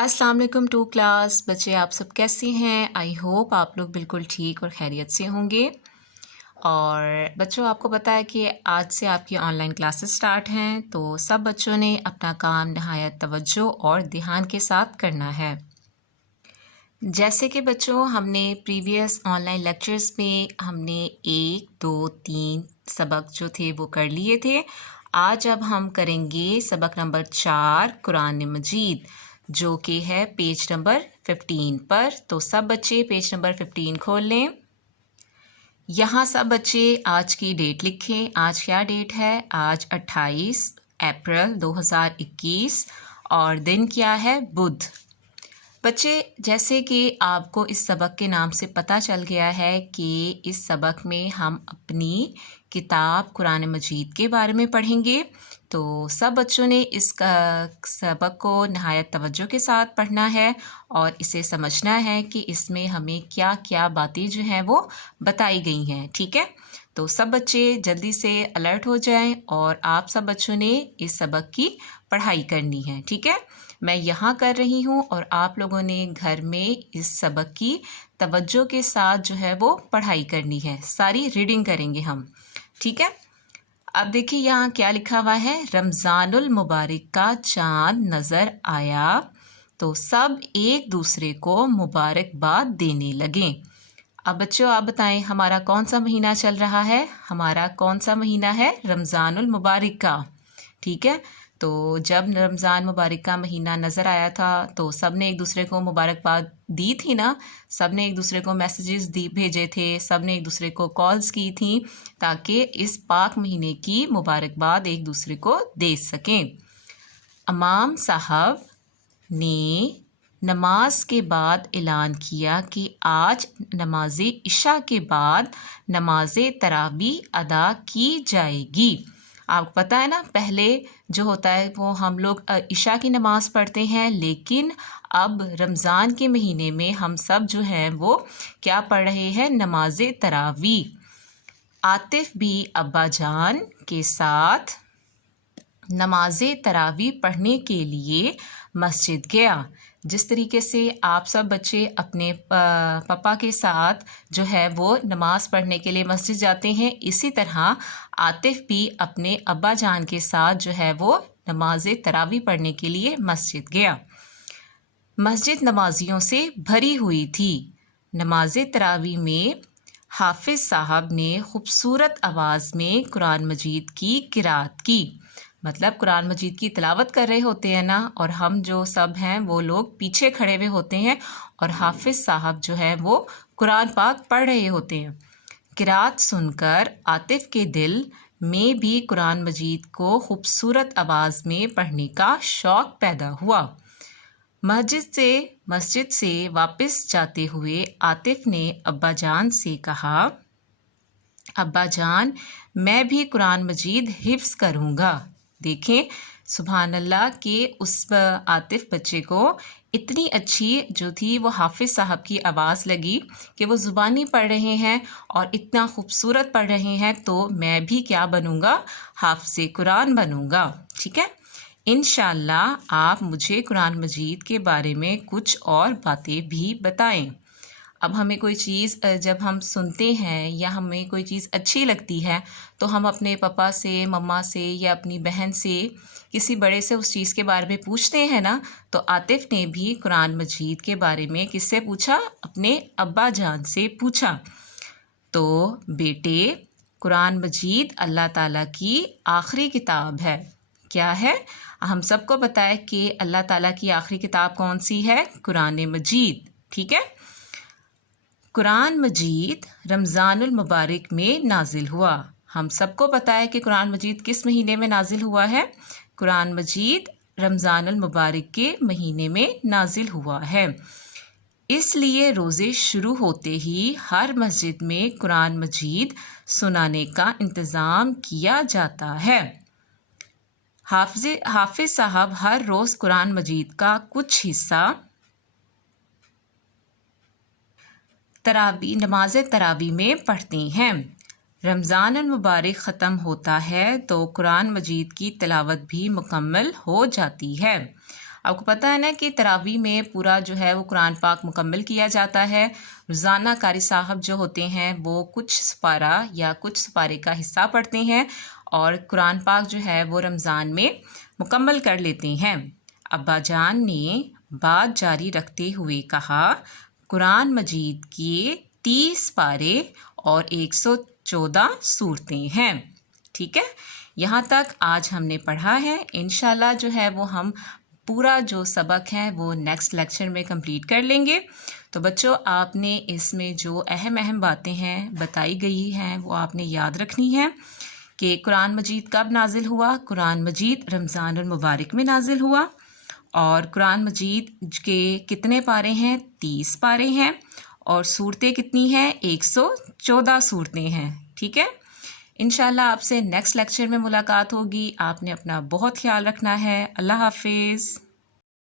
अस्सलाम वालेकुम to class. बच्चे आप सब कैसे हैं? आई होप आप लोग बिल्कुल ठीक और खैरियत से होंगे। और बच्चों, आपको पता है कि आज से आपकी ऑनलाइन क्लासेस स्टार्ट हैं, तो सब बच्चों ने अपना काम नहायत तवज्जो और ध्यान के साथ करना है। जैसे कि बच्चों, हमने प्रीवियस ऑनलाइन लेक्चर्स में हमने 1, 2, 3 सबक जो थे वो कर लिए थे। आज अब हम करेंगे सबक नंबर 4 कुरान मजीद, जो कि है पेज नंबर 15 पर। तो सब बच्चे पेज नंबर 15 खोल लें। यहाँ सब बच्चे आज की डेट लिखें। आज क्या डेट है? आज 28 अप्रैल 2021 और दिन क्या है? बुध। बच्चे, जैसे कि आपको इस सबक के नाम से पता चल गया है कि इस सबक में हम अपनी किताब कुरान मजीद के बारे में पढ़ेंगे, तो सब बच्चों ने इस सबक को नहायत तवज्जो के साथ पढ़ना है और इसे समझना है कि इसमें हमें क्या क्या बातें जो हैं वो बताई गई हैं। ठीक है, तो सब बच्चे जल्दी से अलर्ट हो जाएं और आप सब बच्चों ने इस सबक की पढ़ाई करनी है। ठीक है, मैं यहाँ कर रही हूँ और आप लोगों ने घर में इस सबक की तवज्जो के साथ जो है वो पढ़ाई करनी है। सारी रीडिंग करेंगे हम। ठीक है, अब देखिए यहाँ क्या लिखा हुआ है। रमज़ानुल मुबारक का चाँद नज़र आया तो सब एक दूसरे को मुबारकबाद देने लगे। अब बच्चों, आप बताएं हमारा कौन सा महीना चल रहा है? हमारा कौन सा महीना है? रमज़ानुल मुबारक का। ठीक है, तो जब रमज़ान मुबारक का महीना नज़र आया था तो सब ने एक दूसरे को मुबारकबाद दी थी ना। सब ने एक दूसरे को मैसेजेस भेजे थे, सब ने एक दूसरे को कॉल्स की थी ताकि इस पाक महीने की मुबारकबाद एक दूसरे को दे सकें। इमाम साहब ने नमाज के बाद ऐलान किया कि आज नमाज इशा के बाद नमाज तरावी अदा की जाएगी। आपको पता है ना, पहले जो होता है वो हम लोग इशा की नमाज़ पढ़ते हैं, लेकिन अब रमज़ान के महीने में हम सब जो हैं वो क्या पढ़ रहे हैं? नमाज तरावी। आतिफ भी अब्बा जान के साथ नमाज तरावी पढ़ने के लिए मस्जिद गया। जिस तरीके से आप सब बच्चे अपने पापा के साथ जो है वो नमाज़ पढ़ने के लिए मस्जिद जाते हैं, इसी तरह आतिफ भी अपने अब्बा जान के साथ जो है वो नमाज तरावी पढ़ने के लिए मस्जिद गया। मस्जिद नमाजियों से भरी हुई थी। नमाज तरावी में हाफिज़ साहब ने खूबसूरत आवाज़ में कुरान मजीद की किरात की। मतलब कुरान मजीद की तिलावत कर रहे होते हैं ना, और हम जो सब हैं वो लोग पीछे खड़े हुए होते हैं और हाफिज़ साहब जो है वो कुरान पाक पढ़ रहे होते हैं। किरात सुनकर आतिफ के दिल में भी कुरान मजीद को खूबसूरत आवाज़ में पढ़ने का शौक़ पैदा हुआ। मस्जिद से वापस जाते हुए आतिफ ने अब्बा जान से कहा, अब्बा जान, मैं भी कुरान मजीद हिफ्ज़ करूँगा। देखें सुभान अल्लाह के उस आतिफ बच्चे को इतनी अच्छी जो थी वो हाफिज़ साहब की आवाज़ लगी कि वो ज़ुबानी पढ़ रहे हैं और इतना खूबसूरत पढ़ रहे हैं, तो मैं भी क्या बनूँगा? हाफ़िज़े कुरान बनूँगा। ठीक है, इंशाअल्लाह आप मुझे कुरान मजीद के बारे में कुछ और बातें भी बताएं। अब हमें कोई चीज़ जब हम सुनते हैं या हमें कोई चीज़ अच्छी लगती है तो हम अपने पापा से, मम्मा से या अपनी बहन से, किसी बड़े से उस चीज़ के बारे में पूछते हैं ना। तो आतिफ ने भी कुरान मजीद के बारे में किससे पूछा? अपने अब्बा जान से पूछा। तो बेटे, कुरान मजीद अल्लाह ताला की आखिरी किताब है। क्या है? हम सबको पता है कि अल्लाह ताला की आखिरी किताब कौन सी है? कुरान मजीद। ठीक है, कुरान मजीद रमज़ानुल मुबारक में नाजिल हुआ। हम सबको पता है कि कुरान मजीद किस महीने में नाजिल हुआ है? कुरान मजीद रमज़ानुल मुबारक के महीने में नाजिल हुआ है। इसलिए रोज़े शुरू होते ही हर मस्जिद में कुरान मजीद सुनाने का इंतज़ाम किया जाता है। हाफिज़ साहब हर रोज़ कुरान मजीद का कुछ हिस्सा नमाज तरावी में पढ़ते हैं। रमज़ान मुबारक ख़त्म होता है तो कुरान मजीद की तिलावत भी मुकम्मल हो जाती है। آپ کو پتہ ہے نا کہ تراویح میں پورا جو ہے وہ قرآن پاک مکمل کیا جاتا ہے. روزانہ قاری صاحب جو ہوتے ہیں وہ کچھ سپارہ یا کچھ سپارے کا حصہ پڑھتے ہیں اور قرآن پاک جو ہے وہ رمضان میں مکمل کر لیتے ہیں. ابا جان نے بات جاری رکھتے ہوئے کہا، قرآن مجید کے 30 پارے اور 114 سورتیں ہیں. ٹھیک ہے، یہاں تک آج ہم نے پڑھا ہے. انشاءاللہ جو ہے وہ ہم پورا جو سبق ہے وہ نیکسٹ لیکچر میں کمپلیٹ کر لیں گے. تو بچوں، آپ نے اس میں جو اہم باتیں ہیں بتائی گئی ہیں وہ آپ نے یاد رکھنی ہے کہ قرآن مجید کب نازل ہوا. قرآن مجید رمضان المبارک میں نازل ہوا اور قرآن مجید کے کتنے پارے ہیں؟ 30 پارے ہیں اور صورتیں کتنی ہیں؟ 114 صورتیں ہیں. ٹھیک ہے، انشاءاللہ آپ سے نیکسٹ لیکچر میں ملاقات ہوگی. آپ نے اپنا بہت خیال رکھنا ہے. اللہ حافظ.